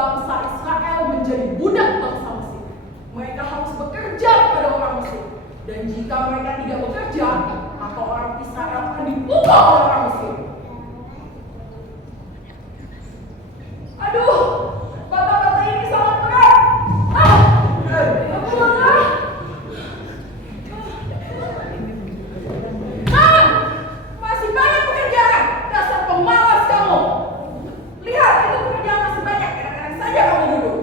bangsa Israel menjadi budak bangsa Mesir. Mereka harus bekerja kepada orang Mesir. Dan jika mereka tidak bekerja, maka orang Israel akan dipukul oleh orang Mesir. Aduh, kata-kata ini sangat berat. Masih banyak pekerjaan. Dasar pemalas kamu. Lihat, itu pekerjaan masih banyak. Kadang-kadang saja kamu duduk.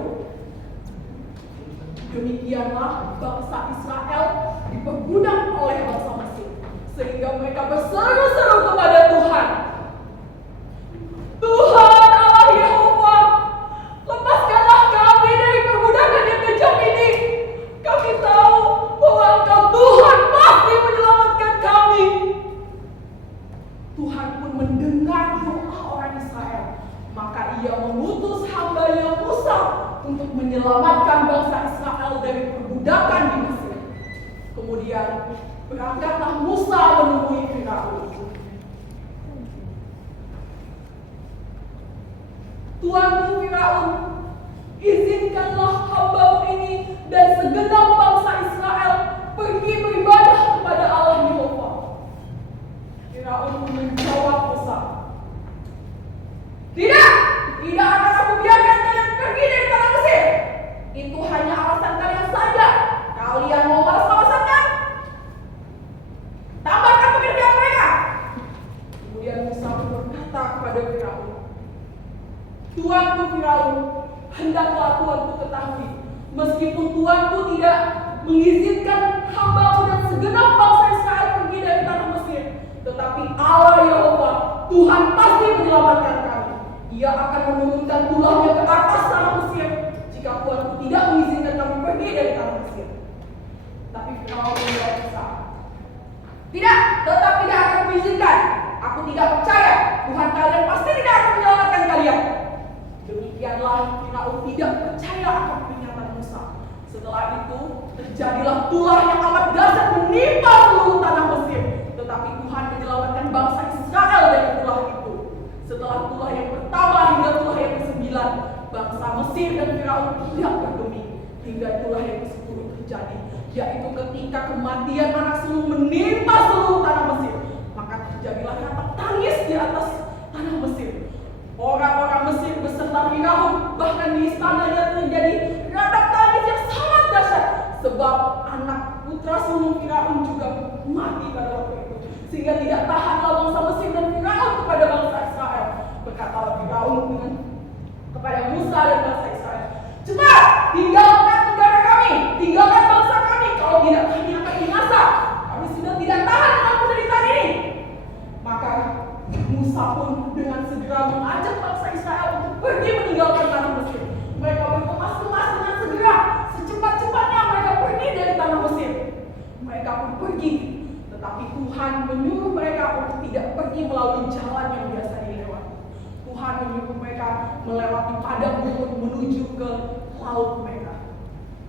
Demikianlah bangsa Israel diperbudak oleh bangsa Mesir, sehingga mereka berseru-seru kepada Tuhan. Tuhan Allah Yehova, lepaskanlah kami dari perbudakan yang kejam ini. Kami tahu bahwa Engkau Tuhan pasti menyelamatkan kami. Tuhan pun mendengar doa orang Israel, maka Ia mengutus hamba-Nya Musa untuk menyelamatkan bangsa Israel dari perbudakan di Mesir. Kemudian berangkatlah Musa menemui Firaun. Tuanku Firaun, izinkanlah hamba-Mu ini dan segenap bangsa Israel pergi beribadah kepada Allah Yehova. Firaun menjawab Musa, tidak akan aku biarkan kalian pergi dari tanah Mesir. Itu hanya alasan kalian saja. Kalian mau malas-malasan kan? Tambahkan pekerjaan mereka. Kemudian Musa berkata kepada Firaun, Tuanku Firaun, hendaklah Tuanku ketahui, meskipun Tuanku tidak mengizinkan hamba-Mu dan segenap bangsa Israel pergi dari tanah Mesir, tetapi Allah Yehova, Tuhan pasti menyelamatkan kami. Ia akan menurunkan tulangnya ke atas tanah Mesir jika Tuanku tidak mengizinkan kami pergi dari tanah Mesir. Tapi Firaun menjawab Musa, tetap tidak akan mengizinkan. Aku tidak percaya Tuhan kalian pasti tidak akan menyelamatkan kalian. Demikianlah Firaun tidak percaya akan peringatan Musa. Setelah itu terjadilah tulah yang amat dahsyat menimpa seluruh tanah Mesir. Tetapi Tuhan menyelamatkan bangsa Israel dari tulah itu. Setelah tulah yang pertama hingga tulah yang ke-9, bangsa Mesir dan Firaun tidak bergeming hingga tulah yang ke-10 terjadi, yaitu ketika kematian anak sulung menimpa seluruh tanah Mesir. Maka terjadilah ratap tangis di atas tanah Mesir. Orang-orang Mesir beserta Firaun, bahkan di istananya terjadi ratap tangis yang sangat dahsyat, sebab anak putra sulung Firaun juga mati pada waktu itu, sehingga tidak tahanlah bangsa Mesir dan Firaun kepada bangsa Israel. Berkatalah Firaun kepada Musa dan bangsa Israel, cepat tinggalkan negara kami, tinggalkan bangsa kami, kalau tidak kami akan binasa. Kami sudah tidak tahan dengan penderitaan ini. Maka Musa pun dengan segera mengajak bangsa Israel untuk pergi meninggalkan tanah Mesir. Mereka berkemas-kemas dengan segera, secepat-cepatnya mereka pergi dari tanah Mesir. Mereka pun pergi, tetapi Tuhan menyuruh mereka untuk tidak pergi melalui jalan yang biasa dilewati. Tuhan menyuruh mereka melewati padang gurun menuju ke laut mereka.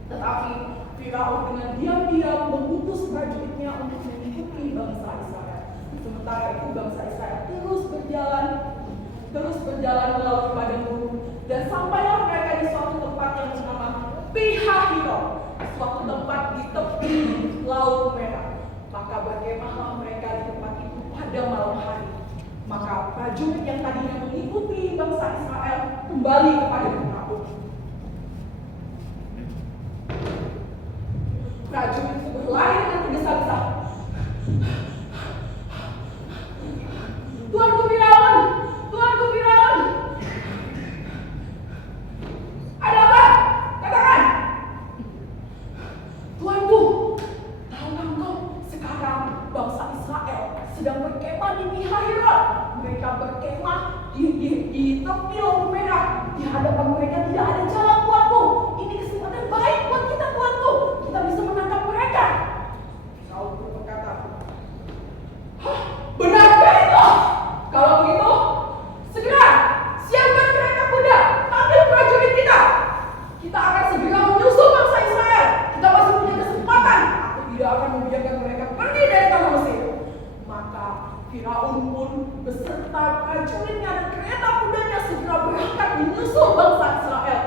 Tetapi Firaun dengan diam-diam mengutus prajuritnya untuk mengikuti bangsa Israel. Sementara itu bangsa Israel terus berjalan melalui padang gurun, dan sampailah mereka di suatu tempat yang bernama Pi-Hahiroth, suatu tempat di tepi Laut Merah. Maka berkemahlah mereka di tempat itu pada malam hari. Maka prajurit yang tadinya mengikuti bangsa Israel kembali kepada Firaun. Prajurit itu berlari dengan tergesa-gesa. Tuanku Firaun, ada apa? Katakan. Tuanku, tahukah engkau sekarang bangsa Israel sedang berkemah di Pi-Hahiroth. Mereka berkemah di tepi Laut Merah. Di hadapan mereka tidak ada jalan, tuanku. Ini kesempatan baik buat kita, tuanku. Kita bisa menangkap mereka. Firaun berkata, hah, benarkah itu? Kalau begitu, segera siapkan kereta kuda, ambil prajurit kita. Kita akan segera menyusul bangsa Israel. Kita masih punya kesempatan. Aku tidak akan membiarkan mereka pergi dari tanah Mesir. Maka Firaun pun beserta prajuritnya dan kereta kudanya segera berangkat menyusul bangsa Israel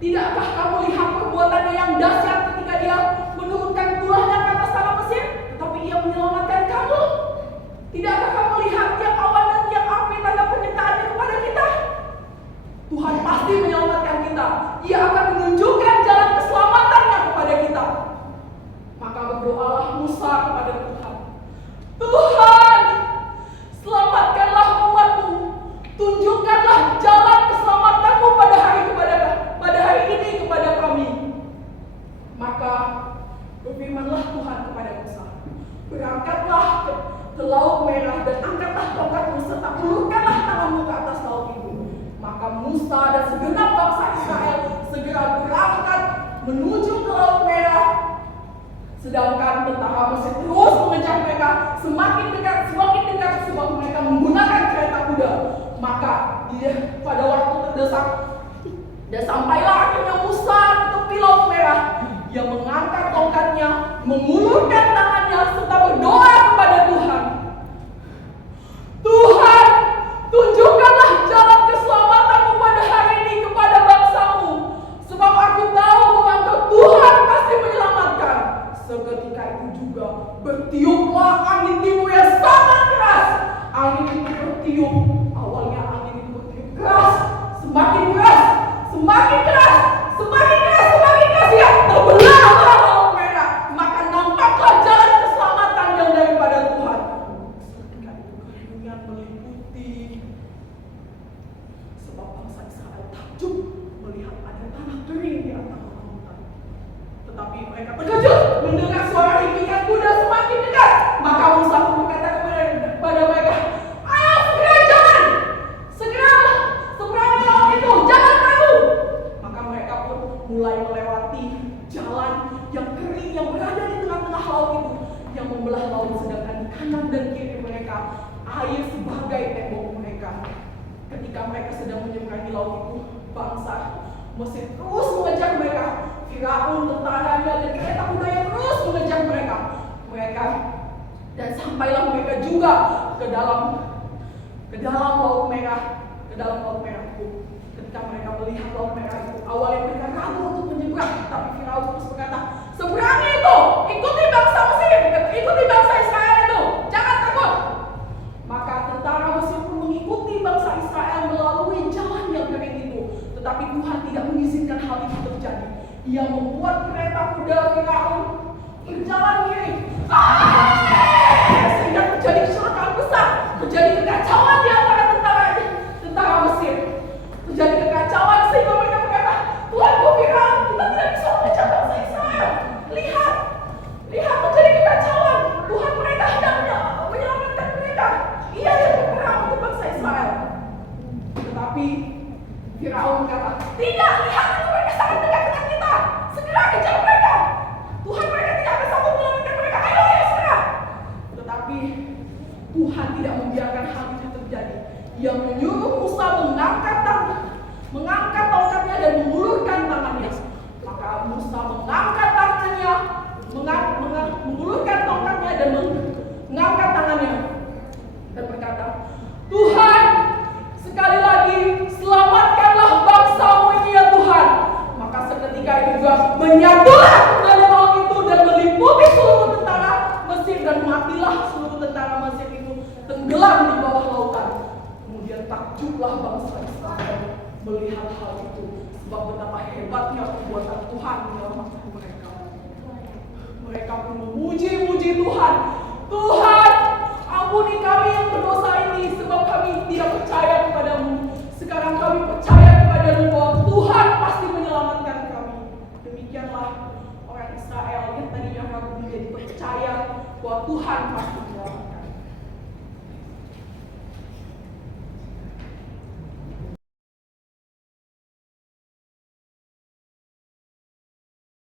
Tidakkah kamu lihat perbuatannya yang dahsyat ketika dia menurunkan tulahnya ke atas tanah Mesir, tetapi ia menyelamatkan kamu? Tidakkah kamu lihat tiap awan dan tiap api tanda penyertaannya kepada kita? Tuhan pasti menyelamatkan kita. Ia akan menunjukkan jalan keselamatannya kepada kita. Maka berdoalah Musa kepada Tuhan. Tuhan, selamatkanlah umatmu. Tunjukkanlah jalan keselamatanmu pada hari ini kepada kami. Maka berfirmanlah Tuhan kepada Musa, berangkatlah ke Laut Merah dan angkatlah tongkatmu serta ulurkanlah tanganmu ke atas laut itu. Maka Musa dan segenap bangsa Israel segera berangkat menuju ke Laut Merah. Sedangkan tentara Mesir terus mengejar mereka semakin dekat sebab mereka menggunakan kereta kuda. Maka pada waktu terdesak dan sampailah akhirnya Musa ke tepi Laut Merah. Ia mengangkat tongkatnya, mengulurkan tangannya serta berdoa kepada Tuhan. Tuhan, tunjukkanlah jalan keselamatanmu pada hari ini kepada bangsamu. Sebab aku tahu bahwa Engkau Tuhan pasti menyelamatkan. Seketika itu juga bertiuplah angin timur yang sangat keras. Angin itu bertiup. Awalnya angin itu bertiup keras, semakin keras, semakin keras, semakin keras, semakin keras, ya terbelahlah Laut Merah. Maka nampaklah jalan keselamatan yang daripada Tuhan. Seketika itu keheningan meliputi. Sebab bangsa Israel takjub melihat ada tanah kering di antara lautan. Tetapi mereka terkejut mendengar suara rintikan kuda semakin dekat. Maka Musa pun berkata kepada mereka, ayo segera jalan, segera seberangi laut itu, jangan ragu. Maka mereka pun mulai melewati jalan yang kering yang berada di tengah-tengah laut itu, yang membelah laut, sedangkan di kanan dan kiri mereka air sebagai tembok mereka. Ketika mereka sedang menyeberangi laut itu, bangsa Mesir terus mengejar mereka. Firaun, tentaranya dan kereta kudanya terus mengejar mereka. Dan sampailah mereka juga ke dalam Laut Merah, itu. Ketika mereka melihat Laut Merah itu, awalnya mereka ragu untuk menyeberang, tapi Firaun terus berkata, seberangi itu, ikuti bangsa Mesir, ikuti bangsa Israel itu, jangan takut. Maka tentara Mesir pun mengikuti bangsa Israel melalui jalan yang kering itu. Tetapi Tuhan tidak mengizinkan hal itu terjadi. Ia membuat kereta kuda Firaun berjalan miring. Sehingga terjadi kecelakaan besar, terjadi kekacauan di antara tentara Mesir. Terjadi kekacauan sehingga mereka berkata, Tuanku Firaun, kita tidak bisa mengejar bangsa Israel. Lihat terjadi kekacauan. Tuhan mereka hendak menyelamatkan mereka. Ia yang berperang untuk bangsa Israel. Tetapi Firaun berkata, tidak, lihat itu mereka sangat dekat dengan kita. Segera kejar mereka. Tuhan mereka tidak akan sanggup menyelamatkan mereka. Ayo segera. Tetapi Tuhan tidak membiarkan hal itu terjadi. Ia menyuruh Musa mengangkat tongkatnya dan mengulurkan tangannya. Maka Musa mengangkat tangannya, mengulurkan tongkatnya dan mengangkat tangannya dan berkata, Tuhan, sekali lagi selamatkanlah bangsamu ini ya Tuhan. Maka seketika itu juga menyatulah dari laut itu dan meliputi seluruh tentara Mesir, dan matilah seluruh tentara Mesir itu tenggelam di bawah lautan. Kemudian takjublah bangsa Israel melihat hal itu, sebab betapa hebatnya perbuatan Tuhan menyelamatkan mereka. Mereka pun memuji-muji Tuhan. Tuhan, ampuni kami yang berdosa ini, sebab kami tidak percaya kepadamu. Sekarang kami percaya kepadamu bahwa Tuhan pasti menyelamatkan kami. Demikianlah orang Israel yang tadinya ragu menjadi percaya bahwa Tuhan pasti menyelamatkan.